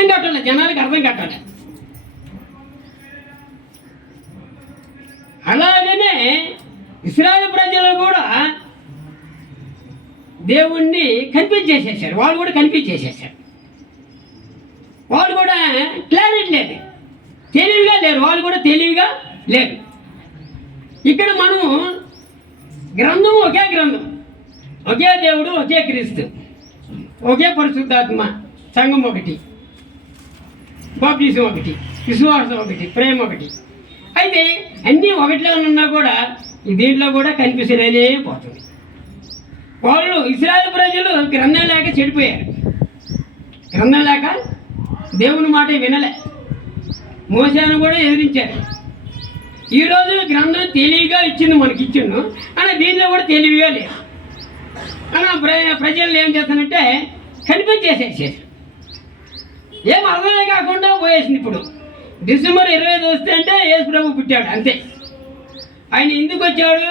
అర్థం కట్టాలి, జనాలకు అర్థం కట్టాలి. అలాగనే ఇశ్రాయేలు ప్రజలు కూడా దేవుణ్ణి కనిపించేసేసారు. వాళ్ళు కూడా కనిపించేసేసారు. వాళ్ళు కూడా క్లారిటీ లేదు, తెలివిగా లేరు. వాళ్ళు కూడా తెలివిగా లేరు. ఇక్కడ మనము గ్రంథం ఒకే గ్రంథం, ఒకే దేవుడు, ఒకే క్రీస్తు, ఒకే పరిశుద్ధాత్మ, సంఘం ఒకటి, బాప్టిజం ఒకటి, విశ్వాసం ఒకటి, ప్రేమ ఒకటి. అయితే అన్నీ ఒకటిలో ఉన్నా కూడా దీంట్లో కూడా కనిపిస్తూనే పోతుంది. వాళ్ళు ఇశ్రాయేలు ప్రజలు గ్రంథం లేక చెడిపోయారు. గ్రంథం లేక దేవుని మాట వినలే, మోసేను కూడా ఎదిరించారు. ఈరోజు గ్రంథం తెలివిగా ఇచ్చింది, మనకి ఇచ్చిండు అని దీంట్లో కూడా తెలివిగా లేదు అని ప్రజలు ఏం చేస్తానంటే కనిపించేసేసారు. ఏం అర్థమే కాకుండా పోయేసింది. ఇప్పుడు డిసెంబర్ 25 వస్తే అంటే యేసు ప్రభు పుట్టాడు, అంతే. ఆయన ఎందుకు వచ్చాడు,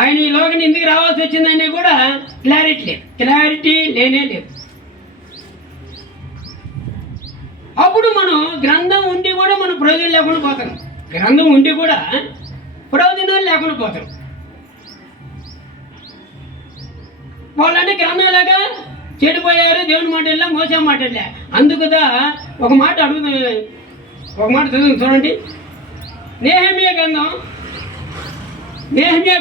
ఆయన ఈ లోకాన్ని ఎందుకు రావాల్సి వచ్చిందని కూడా క్లారిటీ లేనే లేదు. అప్పుడు మనం గ్రంథం ఉండి కూడా మనం ప్రయోజనం లేకుండా పోతాం. గ్రంథం ఉండి కూడా ప్రయోజనాలు లేకుండా పోతాం. వాళ్ళంటే గ్రంథం లేక చెడిపోయారు, దేవుని మాట వెళ్ళా, మోసే మాట వెళ్ళా. అందుకుదా ఒక మాట చదువు చూడండి. నెహెమ్యా గ్రంథం 9వ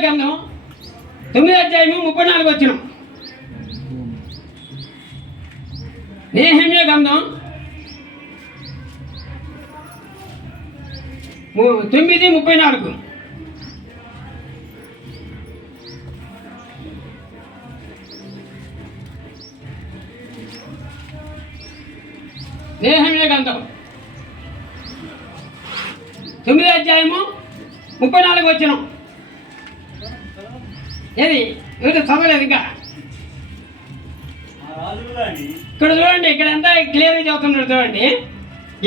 అధ్యాయము 34 వచనం. నెహెమ్యా గ్రంథం 9:34. నెహెమ్యా గ్రంథం 9వ అధ్యాయము 34 వచనం. ఏది ఎవరు చదవలేదు ఇంకా? ఇక్కడ చూడండి, ఇక్కడ ఎంత క్లియర్గా చదువుతున్నాడు చూడండి.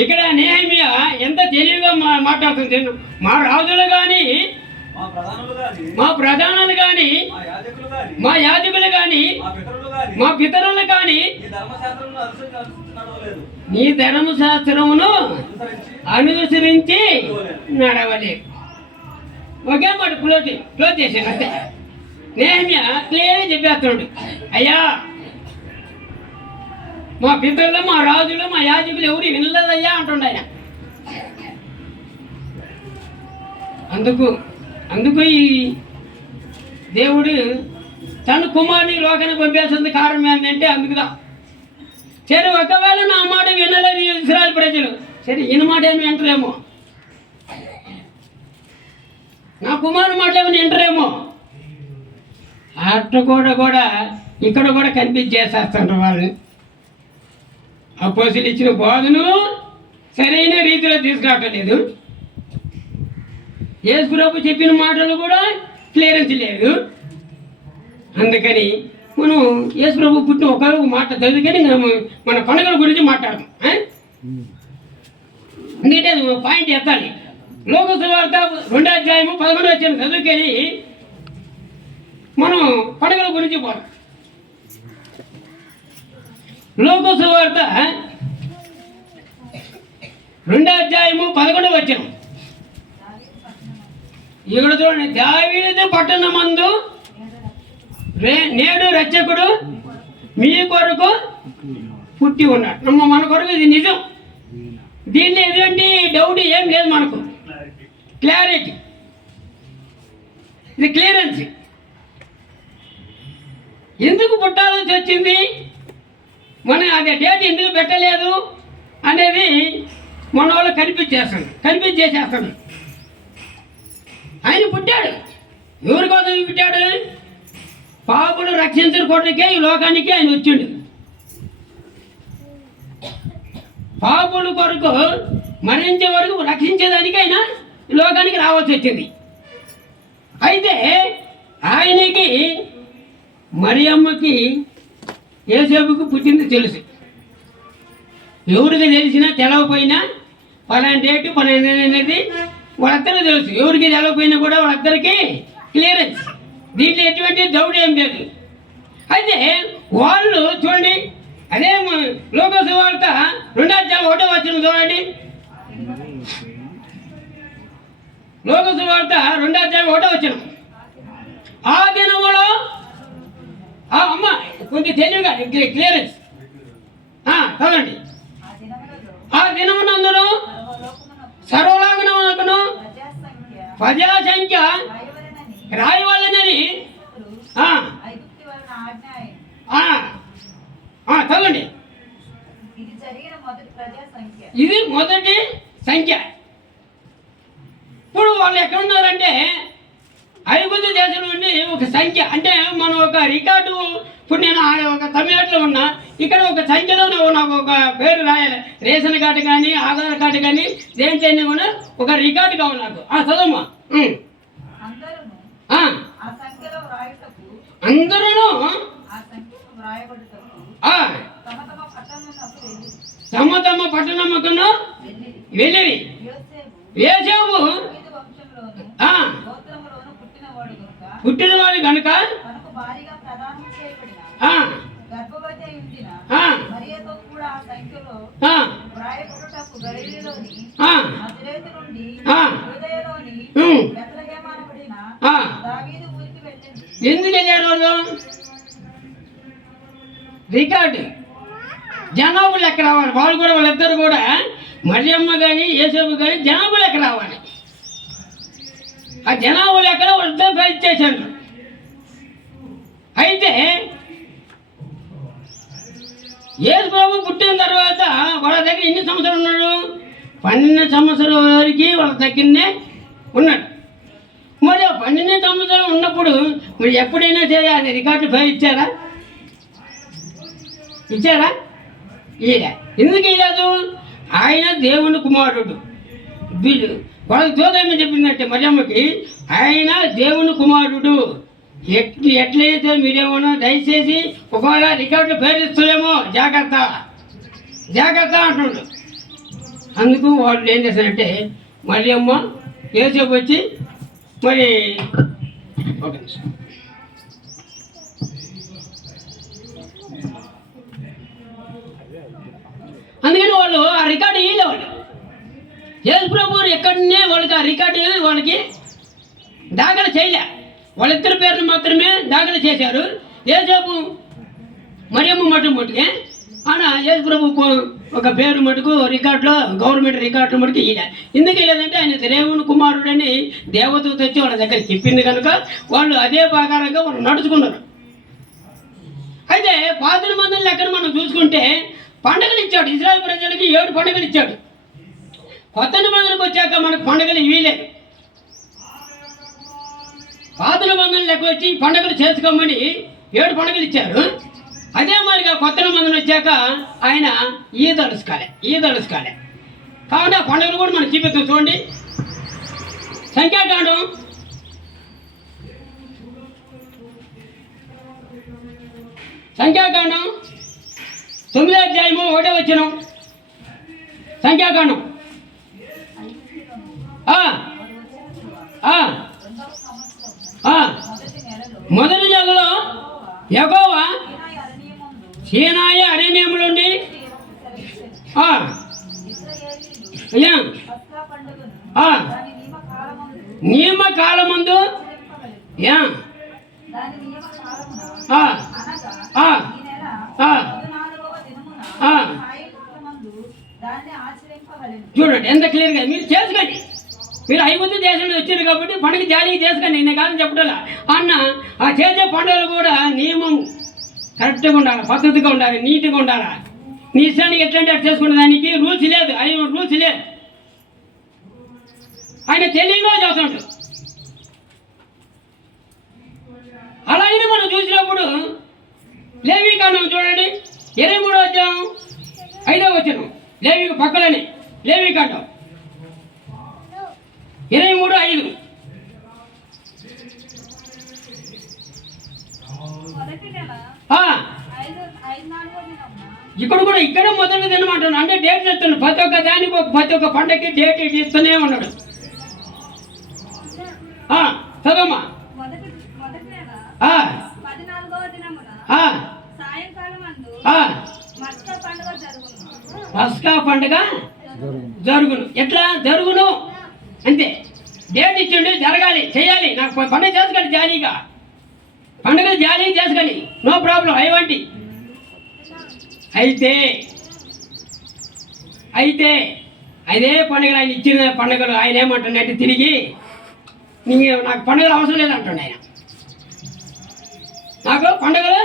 ఇక్కడ నెహెమ్యా ఎంత తెలివిగా మాట్లాడుతుంది. మా రాజులు కానీ, మా ప్రధానులు కానీ, మా యాజకులు కానీ, మా పితరులు కానీ నీ ధర్మశాస్త్రమును అనుసరించి నడవలేదు. ఒకే మాట క్లోజ్ చేశాను అంతే. నెహెమ్యా క్లియర్గా చెప్పేస్తున్నాడు, అయ్యా మా పితరులు, మా రాజులు, మా యాజకులు ఎవరు వినలేదయ్యా అంటుండ ఆయన. అందుకు ఈ దేవుడు తన కుమారుని లోకానికి పంపేస్తుంది. కారణం ఏంటంటే అందుకుదా. సరే, ఒకవేళ నా మాట వినలేదు ఇశ్రాయేలు ప్రజలు, సరే ఈయన మాట ఏమి వింటరేమో, నా కుమారుని మాట ఏమైనా వింటరేమో, అట్ట కూడా ఇక్కడ కూడా కనిపించేసేస్తుంటారు వాళ్ళని. అపోస్తలులు ఇచ్చిన బోధను సరైన రీతిలో తీసుకురావట్లేదు. యేసు ప్రభు చెప్పిన మాటలు కూడా క్లియరెన్స్ లేదు. అందుకని మనం యేసు ప్రభు పుట్టిన ఒక మాట చదువుకొని మన పండుగల గురించి మాట్లాడదాం. ఎందుకంటే అది పాయింట్ ఎత్తాలి. లోక సువార్త 2వ అధ్యాయము 11వ వచనం చదువుకొని మనం పండుగల గురించి పోదాం. లోక సువార్త 2వ అధ్యాయము 11వ వచనం. ఇక్కడ చూడండి, దావీదు పట్టణమందు నేడు రక్షకుడు మీ కొరకు పుట్టి ఉన్నాడు. మన కొరకు ఇది నిజం. దీనిలో ఎటువంటి డౌట్ ఏం లేదు. మనకు క్లారిటీ, ఇది క్లియరెన్స్. ఎందుకు పుట్టాల్సి వచ్చింది, మనం అది డేట్ ఎందుకు పెట్టలేదు అనేది మన వాళ్ళు కనిపించేసేస్తాడు. ఆయన పుట్టాడు, ఎవరి కోసం పుట్టాడు? పాపులు రక్షించడానికే ఈ లోకానికి ఆయన వచ్చిండు. పాపుల కొరకు మరణించే వరకు రక్షించేదానికి ఆయన ఈ లోకానికి రావాల్సి వచ్చింది. అయితే ఆయనకి మరియమ్మకి యేసేపుకు పుట్టింది తెలుసు. ఎవరికి తెలిసినా తెలవపోయినా పలానా డేటు పలానా అనేది వాళ్ళందరికీ తెలుసు. ఎవరికి తెలవపోయినా కూడా వాళ్ళందరికీ క్లియరెన్స్. దీంట్లో ఎటువంటి డౌట్ ఏం లేదు. అయితే వాళ్ళు చూడండి, అదే లోకసు వార్త 2:1 చూడండి. లోకసు వార్త 2:1. ఆ దినములో అమ్మ కొంచెం తెలివిగా క్లియరెన్స్ చదవండి. ఆ దినమునందును సర్వలోకమునకును ప్రజా సంఖ్య రాయవలనని చదవండి. ఇది మొదటి సంఖ్య. ఇప్పుడు వాళ్ళు ఎక్కడున్నారంటే ఐగుప్తు దేశం నుండి ఒక సంఖ్య, అంటే మనం ఒక రికార్డు. ఇప్పుడు నేను ఒక తమిళనాడులో ఉన్నా, ఇక్కడ ఒక సంఖ్యలో నాకు ఒక పేరు రాయాలి. రేషన్ కార్డు కానీ ఆధార్ కార్డు కానీ దేంట్లో కూడా ఒక రికార్డు కావాలి నాకు. చదవమ్మా. అందరూ తమ తమ పట్టణముకును వెళ్ళిరి. యోసేపు పుట్టినవాడు కనుక ఎందుకు వెళ్ళారు వాళ్ళు? రికార్డు జనాభా లెక్క రావాలి. వాళ్ళు కూడా వాళ్ళిద్దరు కూడా మరియమ్మ కానీ యేసేపు కానీ జనాభా లెక్క రావాలి. ఆ జనాభా లెక్కలో వాళ్ళిద్దరు ఫైట్ చేశారు. అయితే యేసు ప్రభు పుట్టిన తర్వాత వాళ్ళ దగ్గర ఎన్ని సంవత్సరాలు ఉన్నాడు? 12 సంవత్సరాల వరకు వాళ్ళ దగ్గరనే ఉన్నాడు. మరి ఆ 12 సంవత్సరాలు ఉన్నప్పుడు మరి ఎప్పుడైనా సరే అది రికార్డు ఫైల్ ఇచ్చారా? ఇలా ఎందుకు ఇవ్వలేదు? ఆయన దేవుని కుమారుడు. వాళ్ళ చూద్దామని చెప్పిందంటే మరియమ్మకి ఆయన దేవుని కుమారుడు. ఎట్లయితే మీరేమన్నా దయచేసి ఒకవేళ రికార్డు పేరుస్తుందేమో జాగ్రత్త అంటున్నాడు. అందుకు వాళ్ళు ఏం చేశారంటే మరియమ్మ యేసేపు వచ్చి మరి ఒక నిమిషం అందుకని వాళ్ళు ఆ రికార్డు ఇవ్వలేవాళ్ళు. యేసు ప్రభు ఎక్కడనే వాళ్ళకి ఆ రికార్డు వాళ్ళకి దాఖలు చేయలే. వాళ్ళిద్దరి పేర్లు మాత్రమే దాఖలు చేశారు. యేసేపు మరియమ్మ మటుకే ఆయన యేసు ప్రభు ఒక పేరు మటుకు రికార్డులో గవర్నమెంట్ రికార్డులో మటుకు ఇయ్యలే. ఎందుకు ఇవ్వలేదంటే ఆయన దేవుని కుమారుడని దేవదూత వచ్చి వాళ్ళ దగ్గర చెప్పింది కనుక వాళ్ళు అదే ప్రకారంగా వాళ్ళు నడుచుకున్నారు. అయితే 10 మంది లెక్కన మనం చూసుకుంటే పండుగలు ఇచ్చాడు. ఇజ్రాయెల్ ప్రజలకి 7 పండుగలు ఇచ్చాడు. కొత్త నిబంధనలకు వచ్చాక మనకు పండుగలు ఇవ్వలేదు. 10 మందిని లెక్క వచ్చి పండుగలు చేసుకోమని 7 పండుగలు ఇచ్చారు. అదే మరిగా కొత్త నిబంధన వచ్చాక ఆయన ఈదలుసుకోలే. కాబట్టి ఆ పండుగలు కూడా మనం చూపిస్తాం. చూడండి, సంఖ్యాకాండం 9వ అధ్యాయము 1వ వచనం. సంఖ్యాకాండం మొదటి నెలలో యెహోవా సీనాయి అరణ్యము నుండి నియమకాలమందు చూడండి ఎంత క్లియర్గా మీరు చేసుకోండి. మీరు ఐగుప్తు దేశంలో వచ్చారు కాబట్టి పండుగ జాలీగా చేసుకోండి. నేను కాదని చెప్పడాల అన్న ఆ చేసే పండుగలు కూడా నియమం కరెక్ట్గా ఉండాలి, పద్ధతిగా ఉండాలి, నీట్గా ఉండాలి. నీ ఇష్టానికి ఎట్లాంటి అట్లా చేసుకునే దానికి రూల్స్ లేదు. ఆయన తెలివిగా చేస్తాడు. అలాగే మనం చూసినప్పుడు లేవీకాండం చూడండి 23వ అధ్యాయం 5వ వచనం. లేవి పక్కలనే లేవీకాండం 23:5. ఇక్కడ మొదటి దినమంటాను. అంటే డేట్ చెప్తున్నాడు. ప్రతి ఒక్క దానికి ప్రతి ఒక్క పండగకి డేట్ ఇస్తూనే ఉన్నాడు. చదవమ్మా. పస్కా పండుగ జరుగును. ఎట్లా జరుగును అంతే. డేట్ ఇచ్చిండు, జరగాలి, చేయాలి. నాకు పండుగ చేసుకోండి జాలీగా, పండుగ జాలీ చేసుకోండి, నో ప్రాబ్లం. అయ్యంటి అయితే అదే పండుగలు ఆయన ఇచ్చిన పండుగలు ఆయన ఏమంటున్నట్టు తిరిగి నాకు పండుగలు అవసరం లేదంటుండు ఆయన. నాకు పండుగలు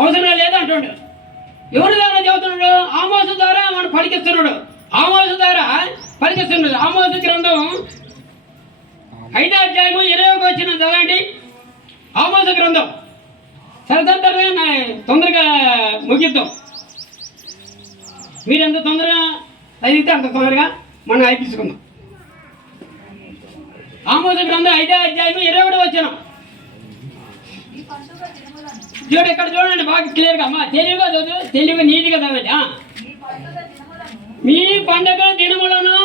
అవసరం లేదు అంటుండు. ఎవరి ద్వారా చెబుతున్నాడు? ఆమోసు ద్వారా మనం పలికిస్తున్నాడు. ఆమోసు ద్వారా పలికిస్తున్నాడు. ఆమోసు గ్రంథం 5వ అధ్యాయము 20వ వచనం చదవండి. ఆమోసు గ్రంథం సరదా తొందరగా ముగిద్దాం. మీరు ఎంత తొందరగా చదివితే అంత తొందరగా మనం అయిపించుకుందాం. ఆమోసు గ్రంథం 5వ అధ్యాయము 20వ వచనం చూడండి. ఇక్కడ చూడండి బాగా క్లియర్గా. అమ్మా తెలివిగా చదువు, తెలివిగా నీట్గా చదవండి. మీ పండగ దినములను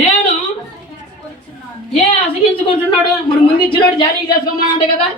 నేను అసగించుకుంటున్నాడు. మరి ముందు ఇచ్చినాడు జాలీగా చేసుకోమన్నాడు కదా.